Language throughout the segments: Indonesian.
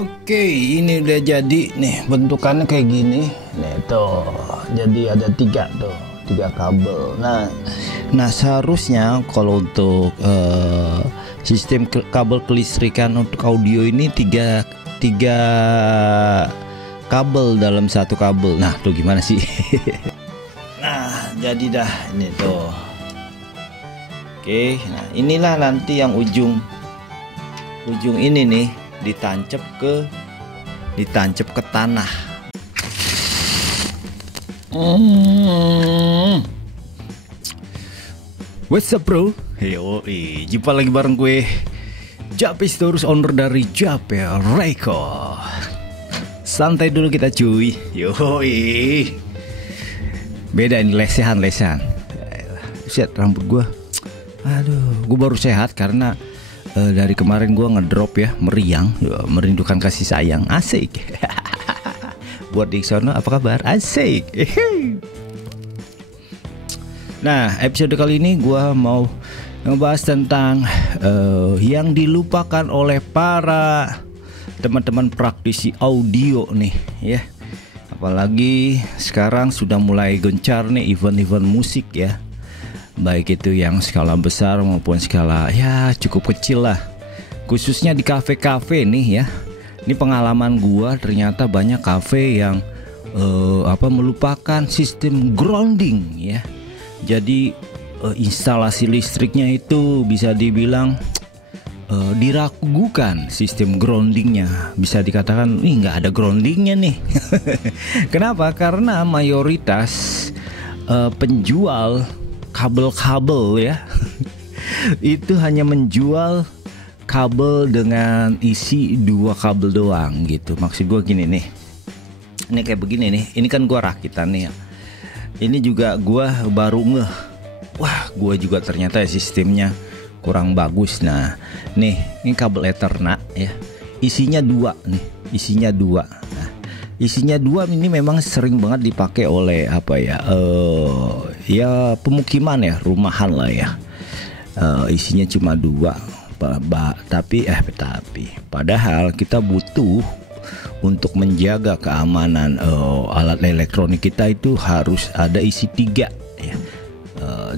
Oke, ini udah jadi nih, bentukannya kayak gini. Nih tuh, jadi ada tiga kabel. Nah seharusnya kalau untuk sistem kabel kelistrikan untuk audio ini tiga kabel dalam satu kabel. Nah tuh gimana sih? Nah jadi dah ini tuh. Oke, nah inilah nanti yang ujung ini nih ditancap ke tanah. What's up bro? Yoi, jumpa lagi bareng gue Japis, terus owner dari Jape Reiko. Santai dulu kita cuy. Yoi. Beda ini lesehan. Lihat rambut gue. Aduh, gue baru sehat karena dari kemarin gue ngedrop ya, meriang, merindukan kasih sayang, asik. Buat di sana apa kabar? Asik. Nah episode kali ini gue mau ngebahas tentang yang dilupakan oleh para teman-teman praktisi audio nih ya. Apalagi sekarang sudah mulai gencar nih event-event musik ya, baik itu yang skala besar maupun skala ya cukup kecil lah, khususnya di kafe-kafe nih ya. Ini pengalaman gua, ternyata banyak kafe yang melupakan sistem grounding ya. Jadi instalasi listriknya itu bisa dibilang diragukan sistem groundingnya. Bisa dikatakan nih nggak ada groundingnya nih. Kenapa? Karena mayoritas penjual kabel-kabel ya itu hanya menjual kabel dengan isi 2 kabel doang gitu. Maksud gue gini nih, ini kayak begini nih, ini kan gue rakitan nih ya. Ini juga gue baru ngeh, wah gue juga ternyata sistemnya kurang bagus. Nah nih, ini kabel Ethernet ya, isinya 2 nih, isinya 2. Nah isinya 2 ini memang sering banget dipakai oleh ya pemukiman ya, rumahan lah ya. Isinya cuma 2 tapi padahal kita butuh untuk menjaga keamanan alat elektronik kita itu harus ada isi 3 ya.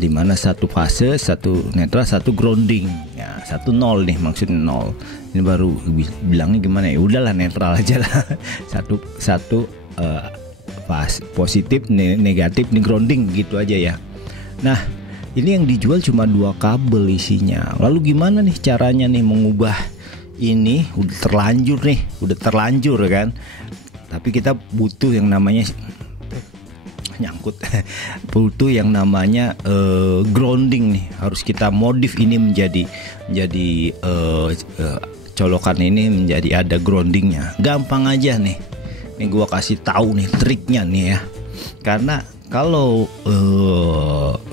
Dimana 1 fase, 1 netral, 1 grounding ya, 1 nol nih, maksudnya 0. Ini baru bilangnya gimana ya, udahlah netral aja lah. satu positif, negatif, nih grounding gitu aja ya. Nah ini yang dijual cuma 2 kabel isinya. Lalu gimana nih caranya nih mengubah ini? Udah terlanjur kan. Tapi kita butuh yang namanya butuh yang namanya grounding nih. Harus kita modif ini menjadi colokan ini menjadi ada groundingnya. Gampang aja nih. Ini gua kasih tahu nih triknya nih ya. Karena kalau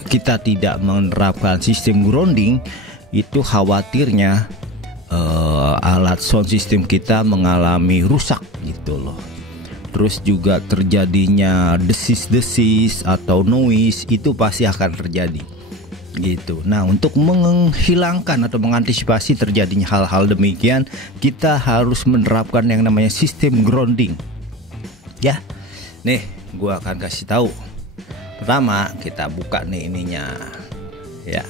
kita tidak menerapkan sistem grounding, itu khawatirnya alat sound system kita mengalami rusak gitu loh. Terus juga terjadinya desis atau noise, itu pasti akan terjadi gitu. Nah untuk menghilangkan atau mengantisipasi terjadinya hal-hal demikian, kita harus menerapkan yang namanya sistem grounding ya. Nih gua akan kasih tahu. Pertama kita buka nih ininya ya.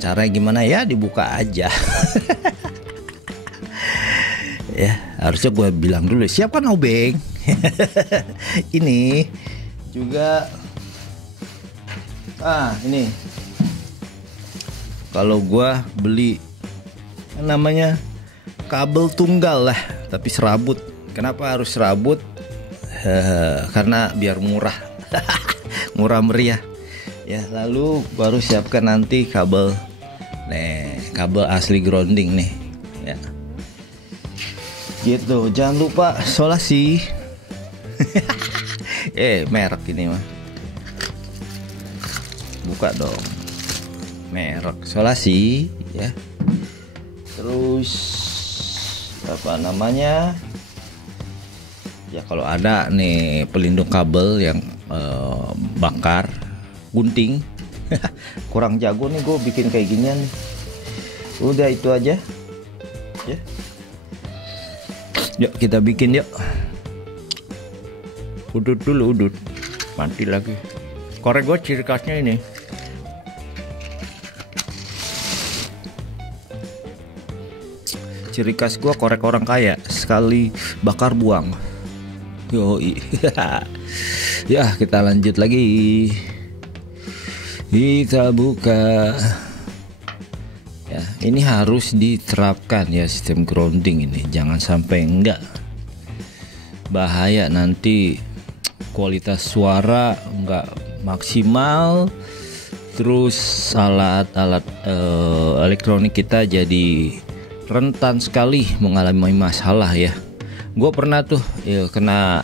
Caranya gimana ya, dibuka aja. Ya harusnya gue bilang dulu, siapkan obeng. Ini juga ini kalau gue beli namanya kabel tunggal lah, tapi serabut. Kenapa harus serabut? Karena biar murah. Murah meriah ya. Lalu baru siapkan nanti kabel asli grounding nih ya gitu. Jangan lupa solasi. Merek ini mah, buka dong, merek solasi ya. Terus apa namanya ya, kalau ada nih pelindung kabel yang bakar gunting. Kurang jago nih gue bikin kayak ginian. Udah itu aja ya. Yuk kita bikin yuk. Udut dulu, udut. Mati lagi. Korek gue ciri khasnya ini. Ciri khas gue korek orang kaya, sekali bakar buang. Yoi. Ya kita lanjut lagi. Kita buka. Ya ini harus diterapkan ya sistem grounding ini. Jangan sampai enggak. Bahaya nanti kualitas suara enggak maksimal. Terus alat-alat elektronik kita jadi rentan sekali mengalami masalah ya. Gue pernah tuh ya, kena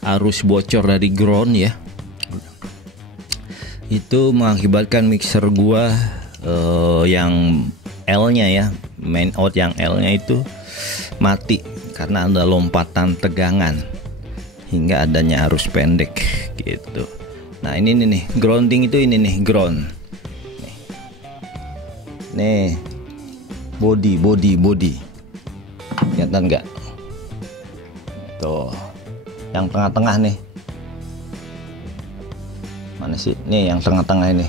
arus bocor dari ground ya. Itu mengakibatkan mixer gua yang L-nya ya, main out yang L-nya itu mati karena ada lompatan tegangan hingga adanya arus pendek gitu. Nah ini nih grounding itu ini nih ground. Nih body. Kelihatan nggak? Tuh, yang tengah-tengah nih. Mana sih? Nih yang tengah-tengah ini.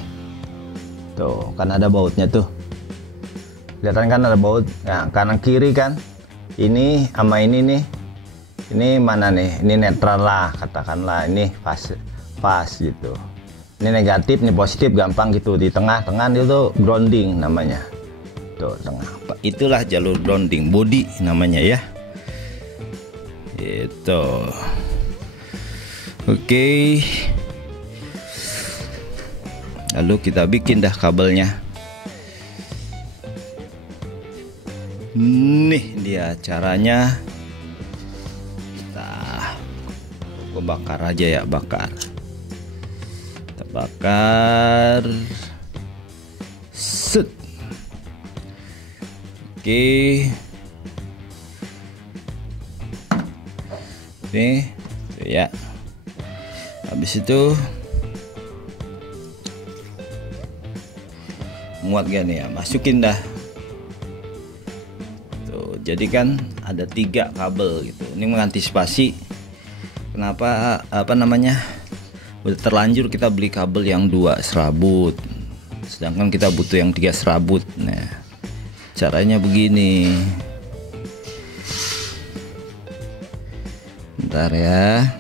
Tuh, kan ada bautnya tuh. Kelihatan kan ada baut. Nah, kanan kiri kan. Ini sama ini nih. Ini mana nih? Ini netral lah, katakanlah ini pas gitu. Ini negatif, ini positif, gampang gitu. Di tengah-tengah itu grounding namanya. Tuh, tengah. Itulah jalur grounding, body namanya ya. Itu. Oke. Lalu kita bikin dah kabelnya. Nih dia caranya. Kita bakar aja ya, bakar. Kita bakar. Set. Oke. Nih ya. Habis itu muat gak nih ya, masukin dah tuh. Jadi kan ada 3 kabel gitu. Ini mengantisipasi kenapa udah terlanjur kita beli kabel yang 2 serabut, sedangkan kita butuh yang 3 serabut. Nah caranya begini, bentar ya.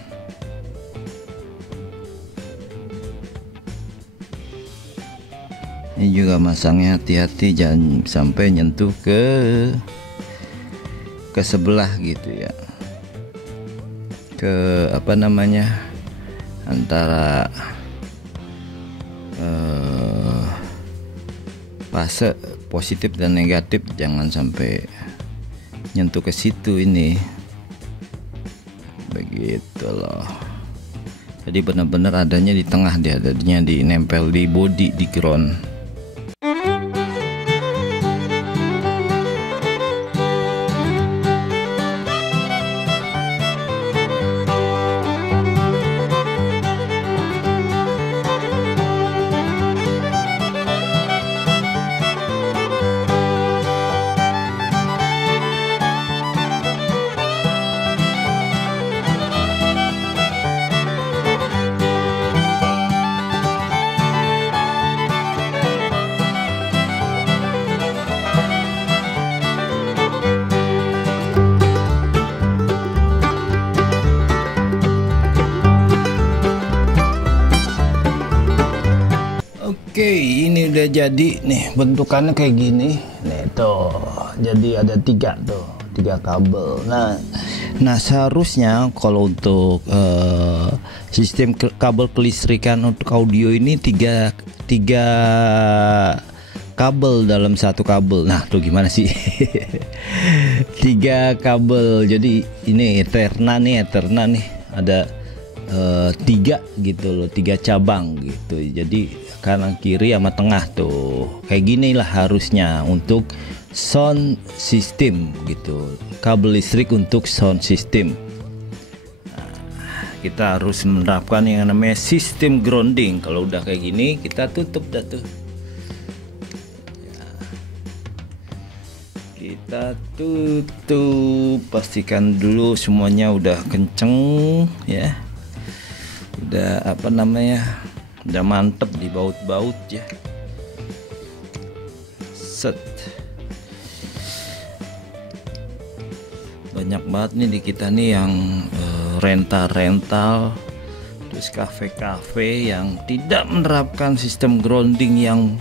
Ini juga masangnya hati-hati, jangan sampai nyentuh ke sebelah gitu ya, ke antara fase positif dan negatif, jangan sampai nyentuh ke situ ini, begitu loh. Jadi benar-benar adanya di tengah, dia adanya di nempel di body, di ground. Oke, ini udah jadi nih, bentukannya kayak gini nih tuh. Jadi ada 3 tuh, 3 kabel. Nah seharusnya kalau untuk sistem kabel kelistrikan untuk audio ini 3 kabel dalam satu kabel. Nah tuh gimana sih? 3 kabel. Jadi ini Eterna nih ada 3 gitu loh, 3 cabang gitu. Jadi kanan kiri sama tengah tuh, kayak gini lah harusnya untuk sound system gitu, kabel listrik untuk sound system. Kita harus menerapkan yang namanya sistem grounding. Kalau udah kayak gini kita tutup dah tuh ya. Gitu. kita tutup, pastikan dulu semuanya udah kenceng ya, udah apa namanya, udah mantep di baut-baut ya. Set, banyak banget nih di kita nih yang rental terus kafe-kafe yang tidak menerapkan sistem grounding yang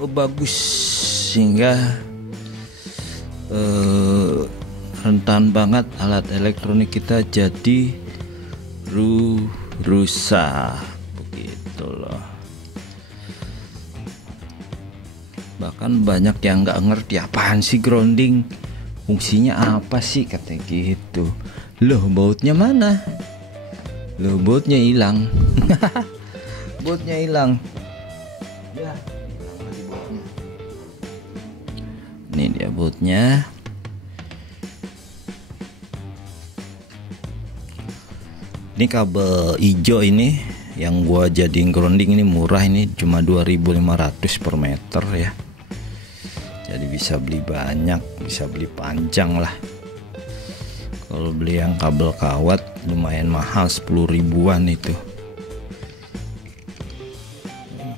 bagus, sehingga rentan banget alat elektronik kita jadi rusak begitu loh. Bahkan banyak yang nggak ngerti apaan sih grounding, fungsinya apa sih, katanya gitu. Loh, bautnya mana? Loh, bautnya hilang. Bautnya hilang ya, hilang lagi bautnya. Ini dia bautnya. Ini kabel hijau ini yang gua jadiin grounding, ini murah, ini cuma 2.500 per meter ya. Jadi bisa beli banyak, bisa beli panjang lah. Kalau beli yang kabel kawat lumayan mahal, 10 ribuan itu.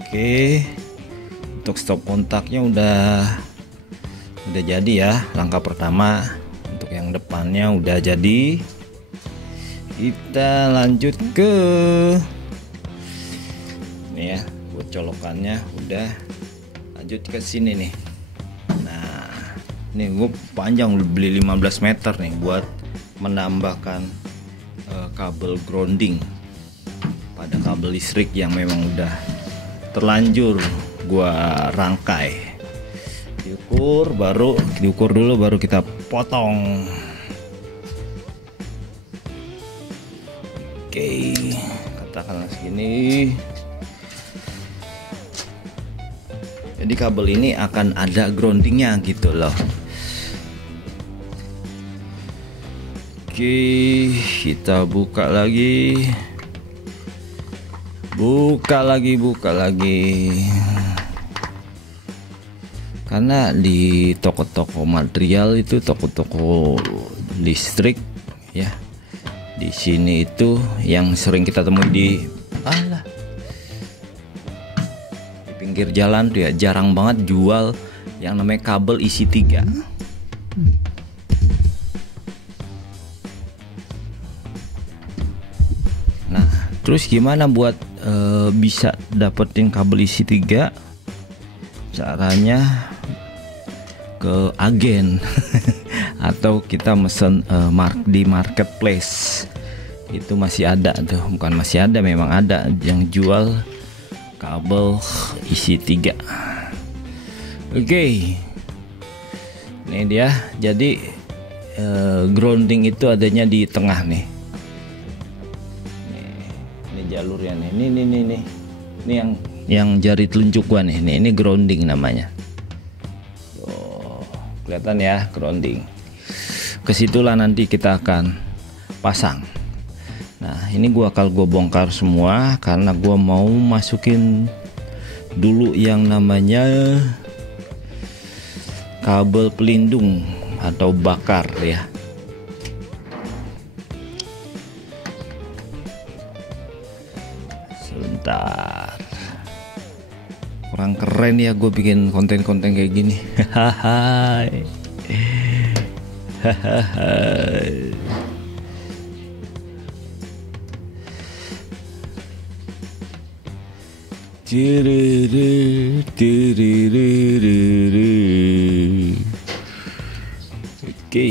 Oke, untuk stop kontaknya udah jadi ya, langkah pertama. Untuk yang depannya udah jadi. Kita lanjut ke ini ya, buat colokannya udah, lanjut ke sini nih. Nah, ini gue panjang, beli 15 meter nih buat menambahkan kabel grounding pada kabel listrik yang memang udah terlanjur gua rangkai. Diukur dulu baru kita potong. Oke, katakanlah segini. Jadi kabel ini akan ada groundingnya gitu loh. Oke, kita buka lagi. Buka lagi. Karena di toko-toko material itu, toko-toko listrik ya, di sini itu yang sering kita temui di pinggir jalan tuh ya, jarang banget jual yang namanya kabel isi 3. Nah, terus gimana buat bisa dapetin kabel isi 3? Caranya ke agen atau kita mesen di marketplace. Itu masih ada tuh, bukan masih ada, memang ada yang jual kabel isi 3. Oke, ini dia. Jadi grounding itu adanya di tengah nih. Ini jalurnya nih. Ini yang jari telunjuk gua nih. Ini grounding namanya. Kelihatan ya, grounding. Kesitulah nanti kita akan pasang. Nah, ini gua bongkar semua karena gua mau masukin dulu yang namanya kabel pelindung atau bakar ya. Sebentar. Kurang keren ya gue bikin konten-konten kayak gini. Hahaha. Oke.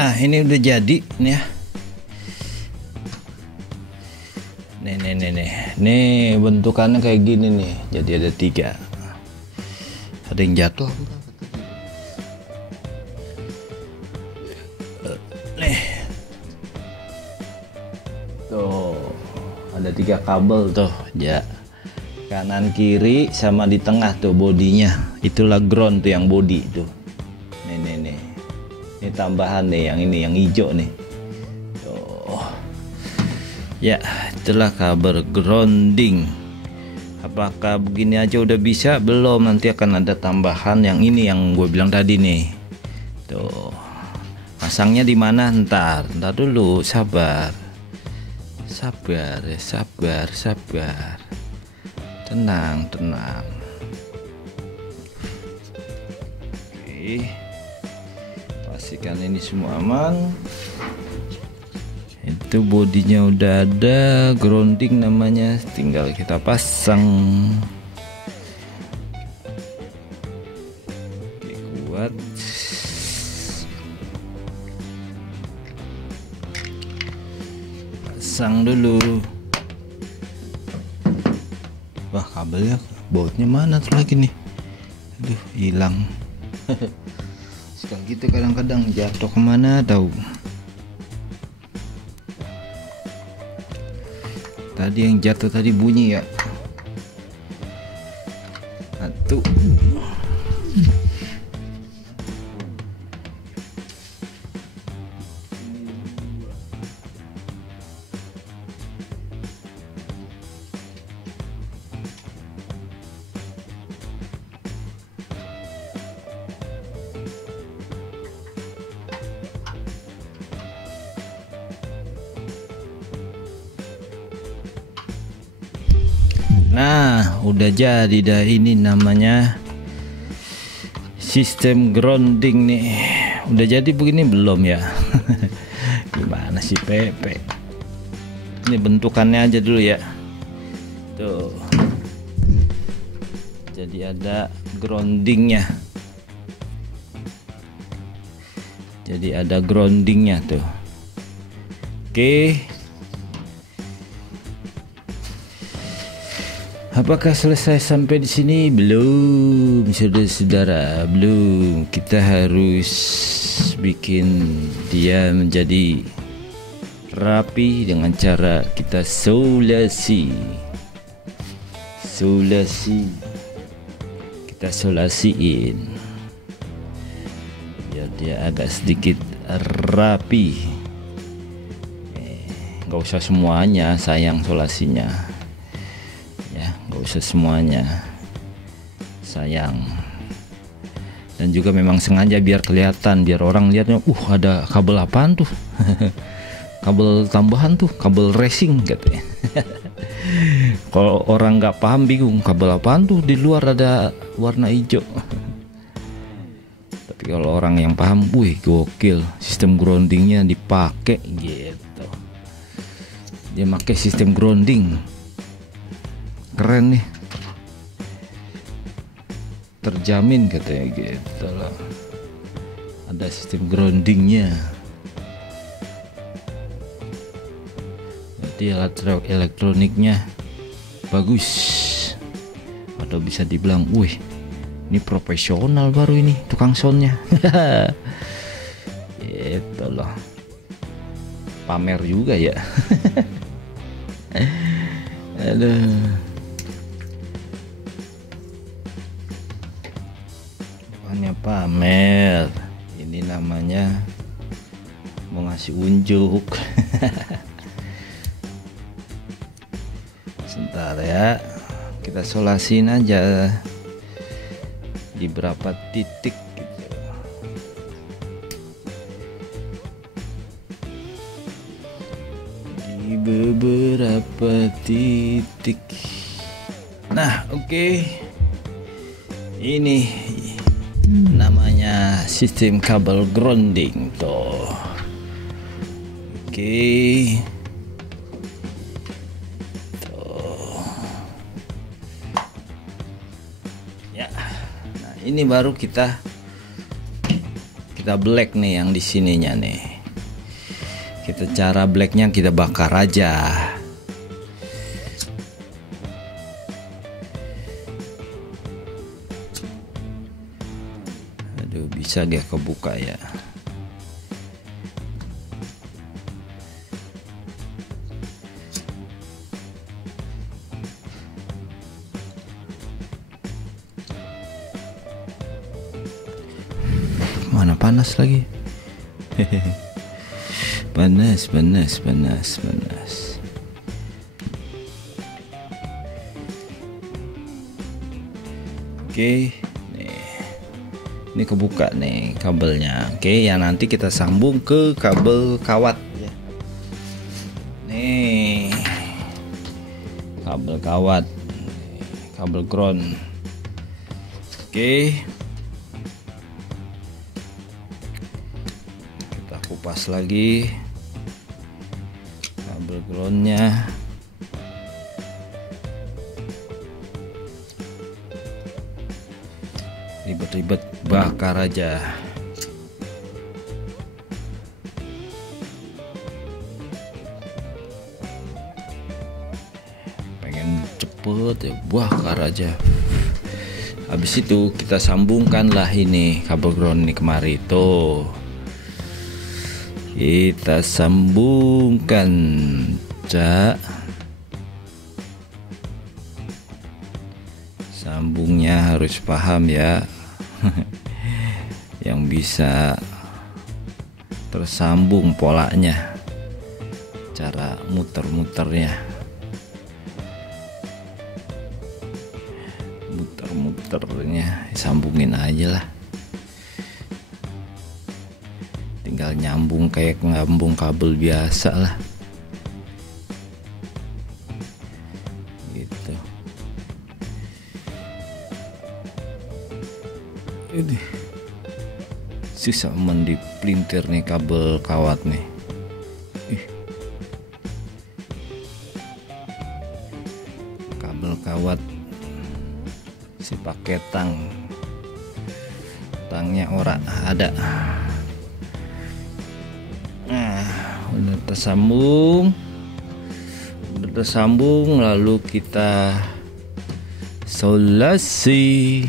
Nah, ini udah jadi nih ya. Nih bentukannya kayak gini nih. Jadi ada 3. Ada yang jatuh. Nih. Tuh, ada 3 kabel tuh, ya. Kanan kiri sama di tengah tuh bodinya. Itulah ground tuh yang body tuh. Nih. Ini tambahan nih yang ini yang hijau nih. Tuh. Ya, itulah kabel grounding. Apakah begini aja udah bisa? Belum, nanti akan ada tambahan yang ini yang gue bilang tadi nih. Tuh. Pasangnya di mana ntar dulu, sabar. Tenang. Oke. Pastikan ini semua aman. Itu bodinya udah ada, grounding namanya, tinggal kita pasang. Oke, kuat. Pasang dulu. Wah, kabelnya bautnya mana tuh lagi nih? Aduh, hilang. Suka gitu kadang-kadang, jatuh kemana tahu. Tadi yang jatuh tadi bunyi ya. Satu. Nah, udah jadi dah, ini namanya sistem grounding nih. Udah jadi begini belum ya? Gimana sih Pepe? Ini bentukannya aja dulu ya. Tuh. Jadi ada groundingnya. Tuh. Oke. Apakah selesai sampai di sini? Belum, saudara-saudara, belum. Kita harus bikin dia menjadi rapi dengan cara kita solasi. Kita solasiin biar dia agak sedikit rapi. Nggak usah semuanya, sayang solasinya. Gak usah semuanya, sayang. Dan juga memang sengaja biar kelihatan, biar orang lihatnya, ada kabel apaan tuh. Kabel tambahan tuh, kabel racing katanya. Kalau orang nggak paham bingung, kabel apaan tuh di luar ada warna hijau. Tapi kalau orang yang paham, gokil, sistem groundingnya dipakai gitu. Dia pakai sistem grounding. Keren nih, terjamin katanya gitu loh. Ada sistem groundingnya. Jadi alat elektroniknya bagus, atau bisa dibilang, ini profesional baru ini tukang soundnya. Gitu loh, pamer juga ya. Aduh. Pamer, ini namanya mau ngasih unjuk. Sebentar ya, kita solasin aja di berapa titik gitu. Di beberapa titik. Nah, oke. Ini namanya sistem kabel grounding tuh. Oke. Tuh. Ya. Nah, ini baru kita black nih yang di sininya nih. Kita cara blacknya kita bakar aja. Aduh, bisa dia kebuka ya. Mana panas lagi. panas. Oke, nih. Ini kebuka nih kabelnya. Oke, yang nanti kita sambung ke kabel kawat ya. Nih. Kabel kawat. Kabel ground. Oke. Kupas lagi kabel groundnya. Ribet-ribet, bakar aja. Pengen cepet ya, bakar aja. Habis itu kita sambungkanlah ini kabel ground ini kemari tuh. Kita sambungkan, Cak. Sambungnya harus paham ya. Yang bisa tersambung polanya, cara muter-muternya. Muter-muternya sambungin aja lah. Tinggal nyambung kayak ngambung kabel biasa lah gitu. Ini susah mendipelintir nih kabel kawat nih. Kabel kawat si pakai tangnya ora ada. Udah tersambung, lalu kita solasi.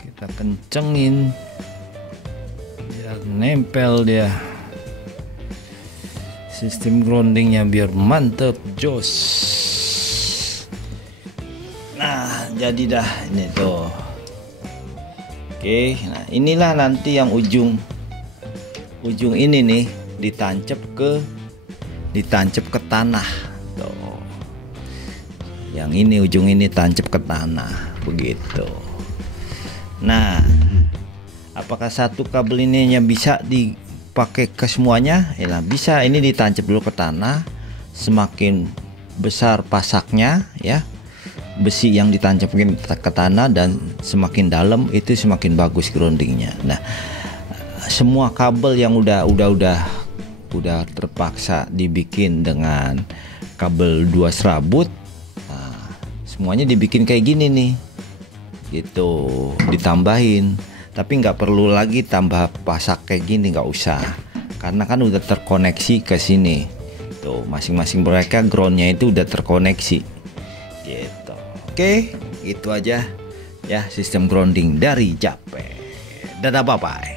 Kita kencengin biar nempel dia. Sistem groundingnya biar mantep, jos. Nah, jadi dah ini tuh. Oke, nah inilah nanti yang ujung ini nih ditancap ke tanah tuh. Yang ini ujung ini tancap ke tanah begitu. Nah, apakah satu kabel ini bisa dipakai ke semuanya? Ya bisa, ini ditancap dulu ke tanah. Semakin besar pasaknya ya, besi yang ditancapkan ke tanah, dan semakin dalam itu semakin bagus groundingnya. Nah, semua kabel yang udah terpaksa dibikin dengan kabel 2 serabut, nah, semuanya dibikin kayak gini nih, gitu, ditambahin. Tapi nggak perlu lagi tambah pasak kayak gini, nggak usah, karena kan udah terkoneksi ke sini. Tuh, masing-masing mereka groundnya itu udah terkoneksi, gitu. Oke, itu aja ya sistem grounding dari Jape. Dadah, bye-bye.